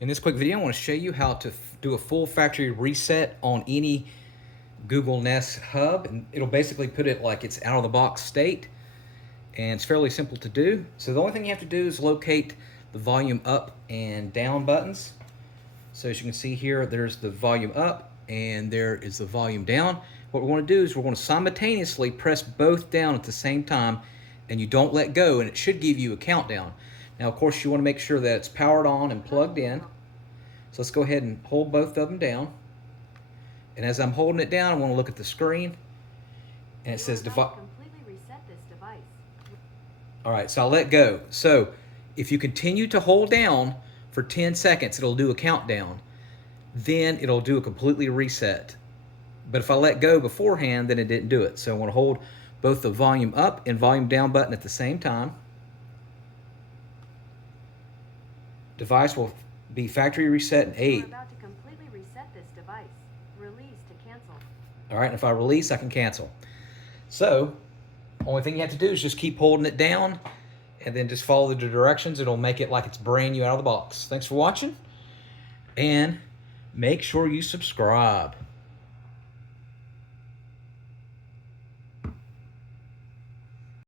In this quick video, I want to show you how to do a full factory reset on any Google Nest hub, and it'll basically put it like it's out of the box state, and it's fairly simple to do. So the only thing you have to do is locate the volume up and down buttons. So as you can see here, there's the volume up and there is the volume down. What we're going to do is we're going to simultaneously press both down at the same time, and you don't let go, and it should give you a countdown. Now, of course, you want to make sure that it's powered on and plugged in. So let's go ahead and hold both of them down. And as I'm holding it down, I want to look at the screen, and it says completely reset this device. All right, so I'll let go. So if you continue to hold down for 10 seconds, it'll do a countdown. Then it'll do a completely reset. But if I let go beforehand, then it didn't do it. So I want to hold both the volume up and volume down button at the same time. Device will be factory reset in 8. We're about to completely reset this device. Release to cancel. All right, and if I release, I can cancel. So, only thing you have to do is just keep holding it down and then just follow the directions. It'll make it like it's brand new out of the box. Thanks for watching, and make sure you subscribe.